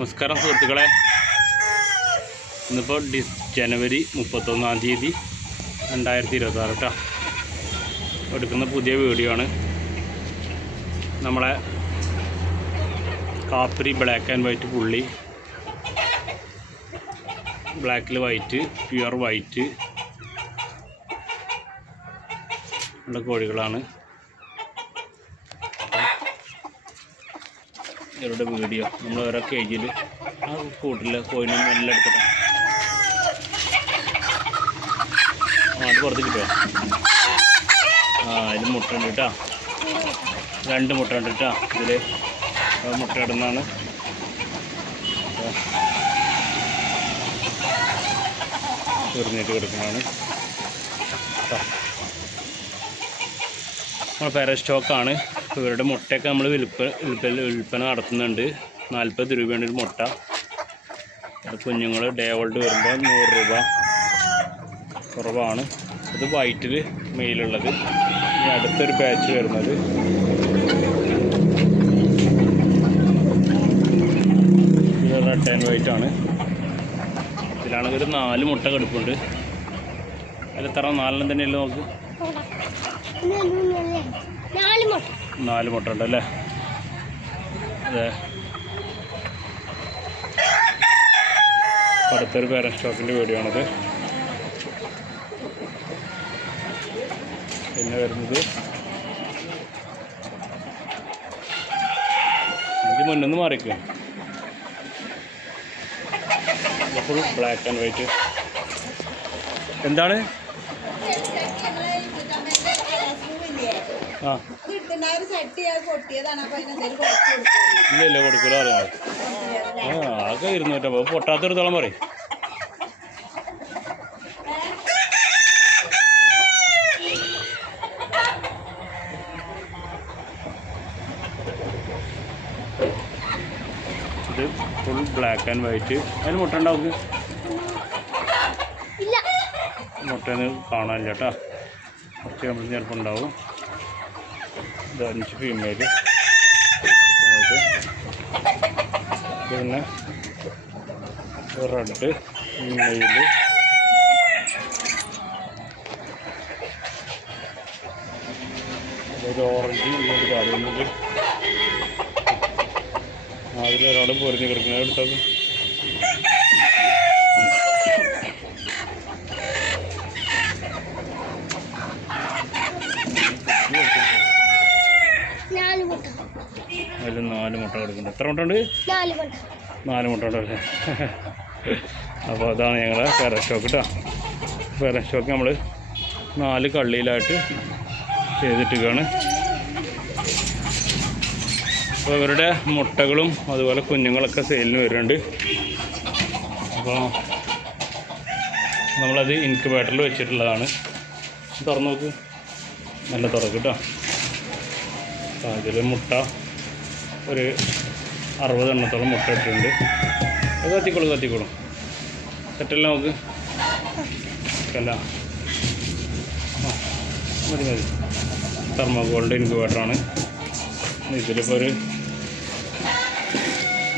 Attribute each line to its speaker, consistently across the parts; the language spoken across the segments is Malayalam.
Speaker 1: നമസ്കാരം സുഹൃത്തുക്കളെ. ഇന്നിപ്പോൾ ഡിസ് ജനുവരി മുപ്പത്തൊന്നാം തീയതി രണ്ടായിരത്തി ഇരുപത്താറ് കേട്ടോ എടുക്കുന്ന പുതിയ വീഡിയോ ആണ്. നമ്മളെ കാപ്പരി ബ്ലാക്ക് ആൻഡ് വൈറ്റ് പുള്ളി. ബ്ലാക്കിൽ വൈറ്റ് പ്യുവർ വൈറ്റ്. കോഴികളാണ്. ഇവരുടെ വീഡിയോ. നമ്മൾ ഓരോ കേജിൽ ആ കൂട്ടിൽ കോയിനും എല്ലാം എടുത്തിട്ട്. ആ അത് പുറത്ത് കിട്ടുമോ ആ അതിൽ മുട്ട ഉണ്ട് കേട്ടോ. രണ്ട് മുട്ട ഉണ്ട് കേട്ടോ ഇതിൽ മുട്ട ഇടുന്നതാണ് ചെറുന്നേറ്റ് കൊടുക്കുന്നതാണ്. നമ്മുടെ പേര സ്റ്റോക്കാണ് ഇവരുടെ മുട്ടയൊക്കെ നമ്മൾ വിൽപ്പ വിൽപ്പന വിൽപ്പന നടത്തുന്നുണ്ട്. നാൽപ്പത് രൂപയാണ് ഒരു മുട്ട. അത് കുഞ്ഞുങ്ങൾ ഡേ ഓൾഡ് വരുമ്പോൾ നൂറ് രൂപ കുറവാണ്. ഇത് വൈറ്റിൽ മെയിലുള്ളത്. ഇനി അടുത്തൊരു ബാച്ച് വരുന്നത്. ഇത് റെഡ് ആൻഡ് വൈറ്റ് ആണ്. ഇതിലാണെങ്കിൽ ഒരു നാല് മുട്ട കിടപ്പുണ്ട്. അതിൽ എത്ര നാലെണ്ണം തന്നെയല്ലേ നോക്ക്.
Speaker 2: നാല് മുട്ട.
Speaker 1: നാല് മുട്ട ഉണ്ടല്ലേ അതെ. അടുത്തൊരു പേരൻ സ്റ്റോക്കിന്റെ വീഡിയോ ആണിത്. പിന്നെ വരുന്നത് എനിക്ക് മുന്നൊന്ന് മാറിക്കും. ഫുൾ ബ്ലാക്ക് ആൻഡ് വൈറ്റ് എന്താണ്? ഇല്ല ഇല്ല കൊടുക്കൂല അറിയാം. ആ ആകെ ഇരുന്നൂറ്റമ്പത്. പൊട്ടാത്തൊരുത്തോളം പറയും. ഇത് ഫുൾ ബ്ലാക്ക് ആൻഡ് വൈറ്റ് അതിന് മുട്ട ഉണ്ടാവും
Speaker 2: മുട്ടയെന്ന്
Speaker 1: മുട്ടന്ന് കാണാനില്ല കേട്ടോ കുറച്ച് നമ്മൾ ചിലപ്പോൾ ഉണ്ടാവും. ഇത് അഞ്ച് ഫീമെയിൽ പിന്നെ റെഡ് മെയിൽ ഒരു ഓറഞ്ച് ഇങ്ങോട്ട് കാണുന്നത് അതിലൊരാൾ പൊരിഞ്ഞ് കിടക്കുന്നത് എടുത്തത്
Speaker 2: നാല് മുട്ട
Speaker 1: അതിൽ നാല് മുട്ട കിടക്കുന്നുണ്ട് എത്ര മുട്ടുണ്ട്
Speaker 2: നാല് മുട്ട.
Speaker 1: അല്ലേ മുട്ട ഉണ്ടല്ലേ അപ്പോൾ അതാണ് ഞങ്ങളെ പേരൻ സ്റ്റോക്ക് കേട്ടോ പേരൻ സ്റ്റോക്ക് നമ്മൾ നാല് കള്ളിയിലായിട്ട് ചെയ്തിട്ടുകയാണ് അപ്പോൾ ഇവരുടെ മുട്ടകളും അതുപോലെ കുഞ്ഞുങ്ങളൊക്കെ സെയിലിന് വരുന്നുണ്ട്. അപ്പോൾ നമ്മളത് ഇൻക്യുബേറ്ററിൽ വെച്ചിട്ടുള്ളതാണ്. തുറന്നു നോക്ക്. നല്ല തുറക്കും കേട്ടോ അതിൽ മുട്ട ഒരു അറുപത് എണ്ണത്തോളം മുട്ട ഇട്ടിട്ടുണ്ട്. അത് കത്തിക്കോളും കത്തിക്കോളും. സെറ്റല്ല നമുക്ക്. ആ മതി മതി. തെർമോകോളിന്റെ ഇൻക്യുബേറ്ററാണ് ഇതിലിപ്പോൾ ഒരു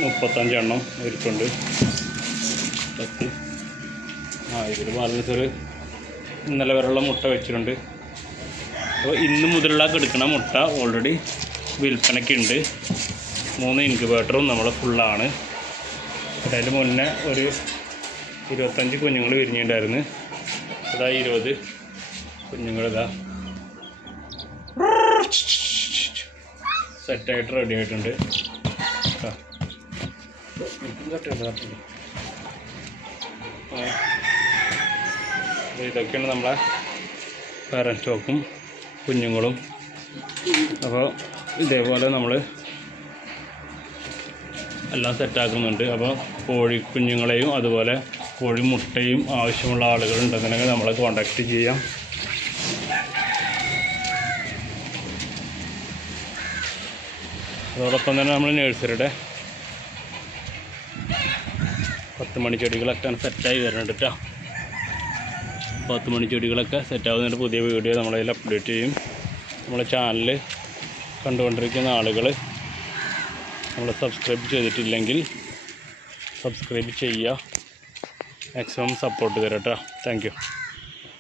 Speaker 1: മുപ്പത്തഞ്ചെണ്ണം ഇരിപ്പുണ്ട് പത്ത് ആ ഇതിൽ ഒരു ഇന്നലെ വരെയുള്ള മുട്ട വെച്ചിട്ടുണ്ട്. അപ്പോൾ ഇന്ന് മുതലുള്ള കിടക്കുന്ന മുട്ട ഓൾറെഡി വിൽപ്പനയ്ക്കുണ്ട് മൂന്ന് ഇൻക്യുബേറ്ററും നമ്മൾ ഫുള്ളാണ് അതായത് മുന്നേ ഒരു ഇരുപത്തഞ്ച് കുഞ്ഞുങ്ങൾ വിരിഞ്ഞിട്ടുണ്ടായിരുന്നു അതാ ഇരുപത് കുഞ്ഞുങ്ങൾ ഇതാ. സെറ്റായിട്ട് റെഡി ആയിട്ടുണ്ട്. ഇതൊക്കെയാണ് നമ്മളെ പാരൻ സ്റ്റോക്കും കുഞ്ഞുങ്ങളും. അപ്പോൾ ഇതേപോലെ നമ്മൾ എല്ലാം സെറ്റാക്കുന്നുണ്ട് അപ്പോൾ കോഴി കുഞ്ഞുങ്ങളെയും അതുപോലെ കോഴി മുട്ടയും ആവശ്യമുള്ള ആളുകളുണ്ടെന്നുണ്ടെങ്കിൽ നമ്മളെ കോണ്ടാക്റ്റ് ചെയ്യാം. അതോടൊപ്പം തന്നെ നമ്മൾ നേഴ്സറിയുടെ പത്ത് മണി ചെടികളൊക്കെ സെറ്റായി വരുന്നുണ്ട് കേട്ടോ പത്ത് മണി ചെടികളൊക്കെ സെറ്റാവുന്നതിന്റെ പുതിയ വീഡിയോ നമ്മളതിൽ അപ്ഡേറ്റ് ചെയ്യും. നമ്മളെ ചാനൽ കണ്ടുകൊണ്ടിരിക്കുന്ന ആളുകൾ നമ്മൾ സബ്സ്ക്രൈബ് ചെയ്തിട്ടില്ലെങ്കിൽ സബ്സ്ക്രൈബ് ചെയ്യുക. മാക്സിമം സപ്പോർട്ട് തരാം കേട്ടോ താങ്ക്